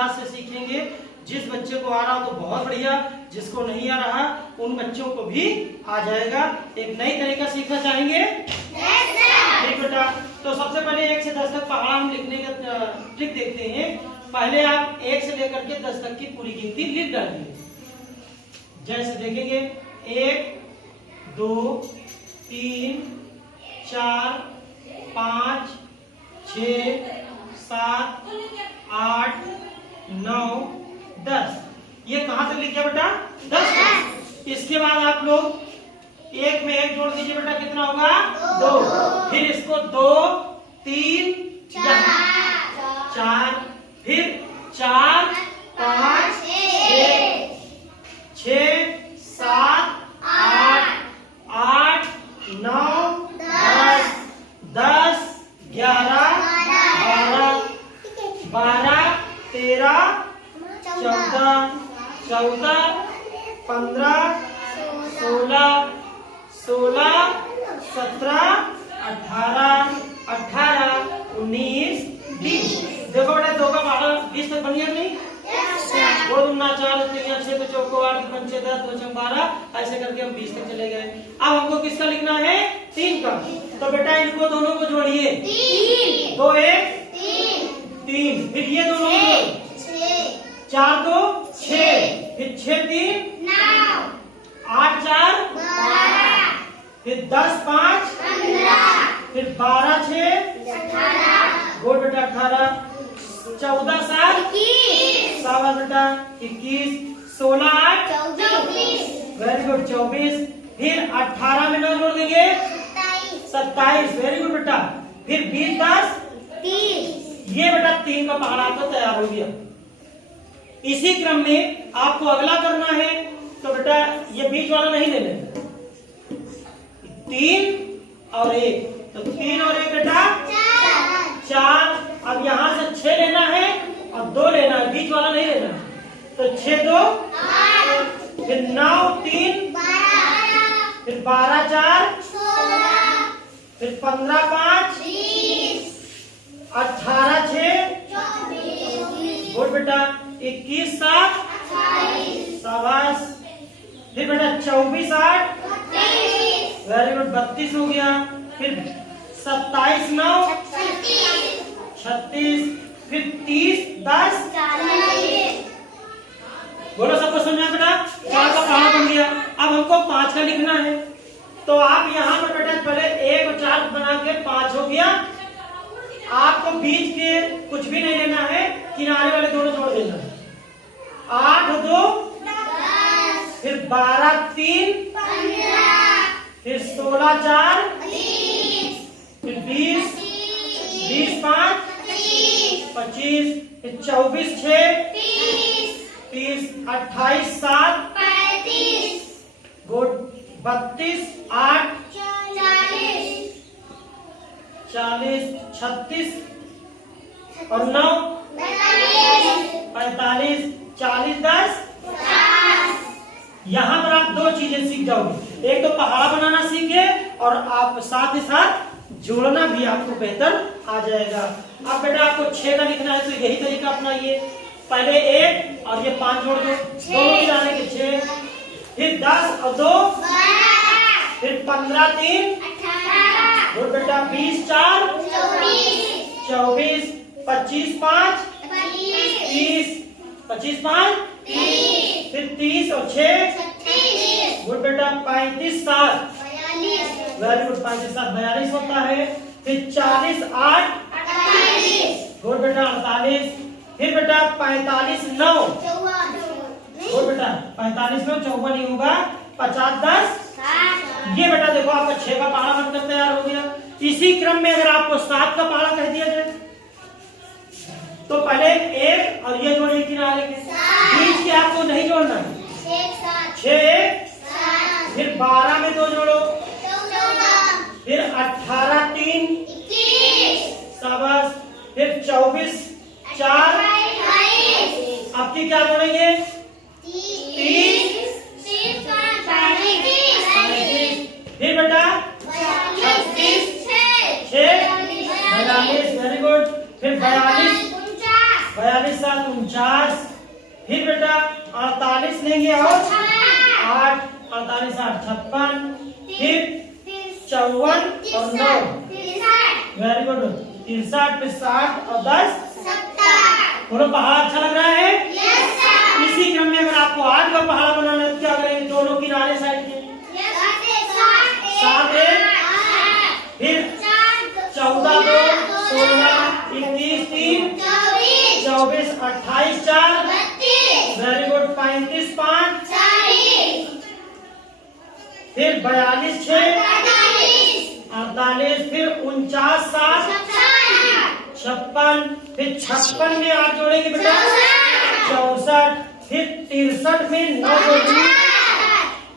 अंदाज से सीखेंगे। जिस बच्चे को आ रहा हो तो बहुत बढ़िया, जिसको नहीं आ रहा उन बच्चों को भी आ जाएगा। एक नई तरीका सीखना चाहेंगे? ठीक बेटा, तो सबसे पहले 1 से 10 तक पहाड़ा हम लिखने का ट्रिक देखते हैं। पहले आप 1 से लेकर के 10 तक की पूरी गिनती लिख डालिए। जैसे देखेंगे 1 2 3 4 5 6 7 8 9 10। ये कहां तक लिख गया बेटा? 10। इसके बाद आप लोग 1 में 1 जोड़ दीजिए बेटा, कितना होगा? 2। फिर इसको 2 3 4, फिर 4 5 6 7 8 8 9 10 10 11 12 13 14 15 16 17 18 19 20। देखो बेटा 2 का पहाड़ा 20 तक बन गया नहीं? 2 दूना 4 3 6 तो चौको 8 5 6 10 2 6 12, ऐसे करके हम 20 तक चले गए। अब हमको किसका लिखना है? 3 का। तो बेटा इनको दोनों को जोड़िए। 2 1 3, फिर ये दोनों को 4 2 6, फिर 6 3 9, 8 4 12, फिर 10 5 15, फिर 12 6 18, गुड बेटा 18, 14 7 21, शाबाश बेटा 21, 16 8 24, वेरी गुड 24, फिर 18 में 9 जोड़ देंगे 27, वेरी गुड बेटा, फिर 20 10 30। ये बेटा 3 का पहाड़ा आपका तैयार हो गया। इसी क्रम में आपको अगला करना है, तो बेटा ये बीच वाला नहीं लेना, 3 और 1, तो 3 और 1 बेटा 4। अब यहां से 6 लेना है और 2 लेना है, बीच वाला नहीं लेना। तो 6 2 8, फिर 9 3 12, फिर 12 4 16, फिर 15 5 20, 18 6 24, गुड बेटा 21 7 28, शाबाश, फिर बेटा 24 8 32, वेरी गुड 32 हो गया, फिर 27 9 36, फिर 30 10 40। बोलो सबको समझा बेटा? 4 का पहाड़ा बन गया। अब हमको 5 का लिखना है, तो आप यहाँ पर बेटा पहले 1 और 4 बना के 5 हो गया। आपको बीच के कुछ भी नहीं लेना है, किनारे वाले दोनों जोड़ देना है। 8 2 10, फिर 12 3 15, फिर 16 4 20, फिर 20 5 25, फिर 24 6 30, 28 7 35, गुड 32 8 40 36 और 9 45 40 10। यहाँ पर आप 2 चीजें सीख जाओगे, एक तो पहाड़ा बनाना सीख गए और आप साथ ही साथ जोड़ना भी आपको बेहतर आ जाएगा। अब बेटा आपको 6 का लिखना है, तो यही तरीका अपनाइए। पहले 1 और ये 5 जोड़ दो, दोनों मिलाने के 6, फिर 10 और 2 12, फिर 15 3 18, गुड बेटा 20 4 24, 25 5 30, 25 5 30, फिर 30 और 6 गुड बेटा 35 7, वेरी गुड 35 7 42 होता है, फिर 40 8 गुड बेटा 48, फिर बेटा 45 9, गुड बेटा 45 9 54 नहीं होगा, 50 10। ये बेटा देखो आपका 6 का पहाड़ा बनकर तैयार हो गया। इसी क्रम में अगर आपको 7 का पहाड़ा कह दिया जाए, तो पहले 1 और ये जोड़िए किनारे के, बीच के आपको नहीं जोड़ना है। 6 फिर 12 में 2 जोड़ो, फिर 18 3 शाबाश, फिर 24 4, अब की क्या जोड़ेंगे 30, फिर बेटा 36 6 42, वेरी गुड, फिर 42 42 7 49, फिर बेटा 48 लेंगे और 8, 48 8 56, फिर 54 और 9, वेरी गुड 63, फिर 60 और 10 बोलो। पहाड़ अच्छा लग रहा है? इसी क्रम में अगर आपको 8 का पहाड़ बनाना है तो क्या करेंगे? दोनों किनारे साइड के 7 फिर 14 2 16 21 3 24 28 4, वेरी गुड 35 5, फिर 42 6 48, फिर 49 7 56, फिर 56 में 8 जोड़ेंगे बेटा 64, फिर 63 में 9 जोड़ेंगे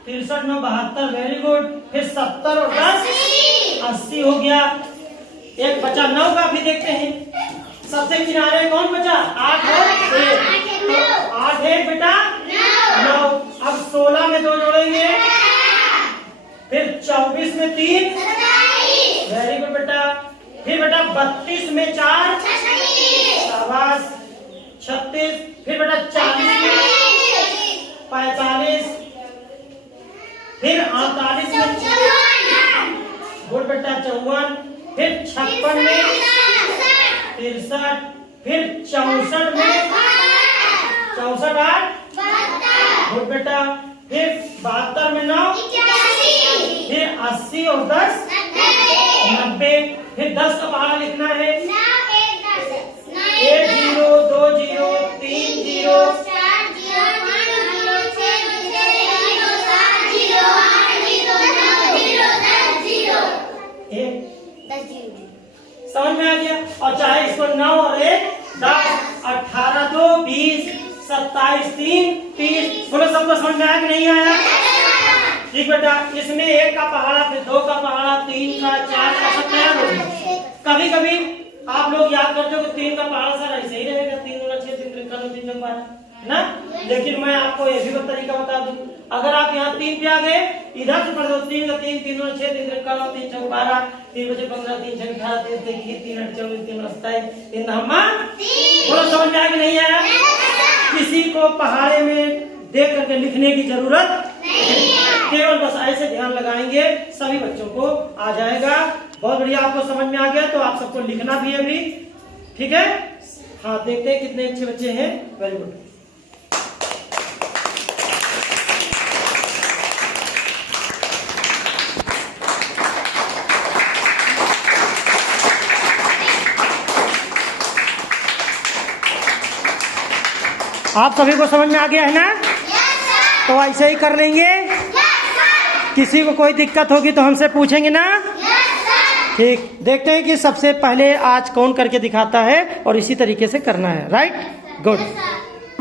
63 9 72, वेरी गुड, फिर 70 और 10 80 हो गया। एक बचा 9 का भी देखते हैं। सबसे किनारे कौन बचा? 8 और 1, तो 8 1 बेटा 9। अब 16 में 2 जोड़ेंगे, फिर 24 में 3, वेरी गुड बेटा, फिर बेटा 32 में 4, शाबाश 36, फिर बेटा 40 में 45, फिर 48 में गुड बेटा 54, फिर 56 में 63, फिर 64 में 64 8 गुड बेटा, फिर 72 में 9, फिर 80 और 10 90, फिर 10 का पहाड़ा लिखना है 1 0 2 0 3 0 समझ में आ गया। और चाहे इसको 9 और 1 10 18 2 20 27 3 30 बोलो। सबको समझ में आया कि नहीं आया? ठीक बेटा, इसमें 1 का पहाड़ा, फिर 2 का पहाड़ा, 3 का 4 का सब तैयार हो गया। कभी कभी आप लोग याद करते हो कि 3 का पहाड़ा सर ऐसे ही रहेगा 3 2 6 3 3 3 3 12 ना, लेकिन मैं आपको ये भी तरीका बता दूं। अगर आप यहाँ 3 पे आ गए, इधर से पढ़ दो 3 का 3 3 2 6 3 3 9 3 4 12 3 बजे 15 3 6 18 3 3 3 8 24 3 27 3 हम बोलो। समझ में आया कि नहीं आया? किसी को पहाड़े में देख करके लिखने की जरूरत केवल बस ऐसे ध्यान लगाएंगे, सभी बच्चों को आ जाएगा। बहुत बढ़िया, आपको समझ में आ गया तो आप सबको लिखना भी है अभी, ठीक है? हाँ, देखते हैं कितने अच्छे बच्चे हैं। Very good. आप सभी को समझ में आ गया है ना? तो ऐसे ही कर लेंगे। किसी को कोई दिक्कत होगी तो हमसे पूछेंगे ना? ठीक, देखते हैं कि सबसे पहले आज कौन करके दिखाता है और इसी तरीके से करना है। Right, good.